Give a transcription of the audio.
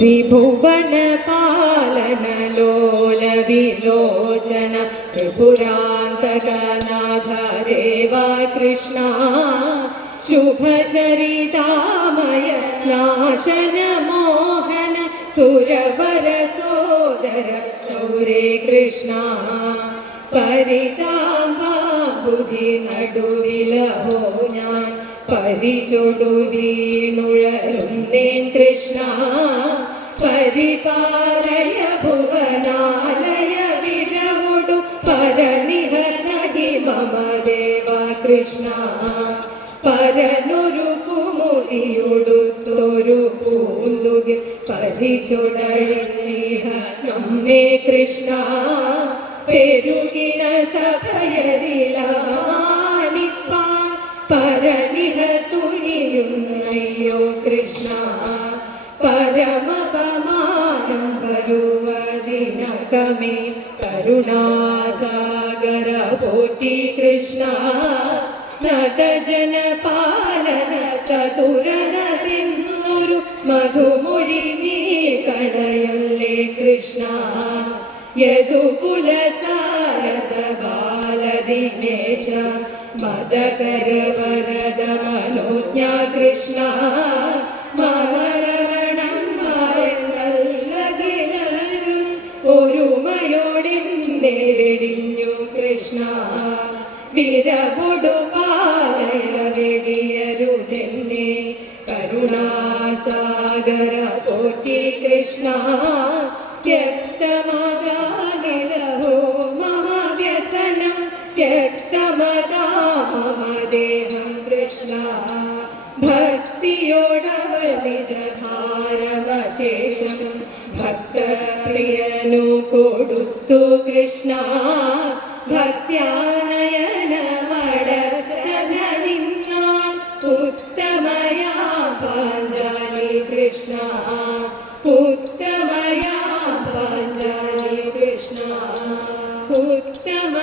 ത്രിഭുവന പാലന ലോല വിലോചന ത്രിപുരാന്തകനാഥ ദേവ കൃഷ്ണ ശുഭചരിതാമയ നാശന മോഹന സുരവര സോദര ശൗരേ കൃഷ്ണ പരിതാംബുധി നടുവിലഹോ ഞാൻ പരിശൊടു വീണുഴലുന്നേൻ കൃഷ്ണ പരിപാലയ ഭുവനാലയ വിരവൊടു പരനിഹനഹി മമ ദേവ കൃഷ്ണ പരനൊരു കുമുദിയൊടുത്തൊരു പൂന്തുകി പരിചൊടഴിച്ചിഹ നമ്മേ കൃഷ്ണ പെരുകിന സഭയതിലാനിപ്പാൻ പരനിഹ തുനിയുന്നയ്യോ കൃഷ്ണ പരമപമാനം വരുവതിനകമേ കരുണാസാഗര പോറ്റി കൃഷ്ണ നതജന പാലന ചതുരനതെന്നൊരു മധുമൊഴി നീ കളയല്ലേ കൃഷ്ണ യദുകുലസാരസബാലദിനേശ മദകര വരദ മനോജ്ഞ കൃഷ്ണ മമരമണം മറന്നല്ലകിലും ഒരുമയോടെന്നെ വെടിഞ്ഞു കൃഷ്ണ വിരവൊടു പാലയ വെടിയരുതെന്നെ കരുണാസാഗര പോറ്റി കൃഷ്ണ ത്യക്തമദാനിലഹോ മമ വ്യസനം ത്യക്തമദാ മമ ദേഹം കൃഷ്ണ ഭക്തിയോടവൾ നിജഭാരമശേഷം ഭക്തപ്രിയനു കൊടുത്തു കൃഷ്ണ ഭക്ത്യാനയനമടച്ചതനിന്നാൾ ഉത്തമയാ പാഞ്ചാലി കൃഷ്ണ ഉത്തമയാ പാഞ്ചാലി കൃഷ്ണ ഉത്തമ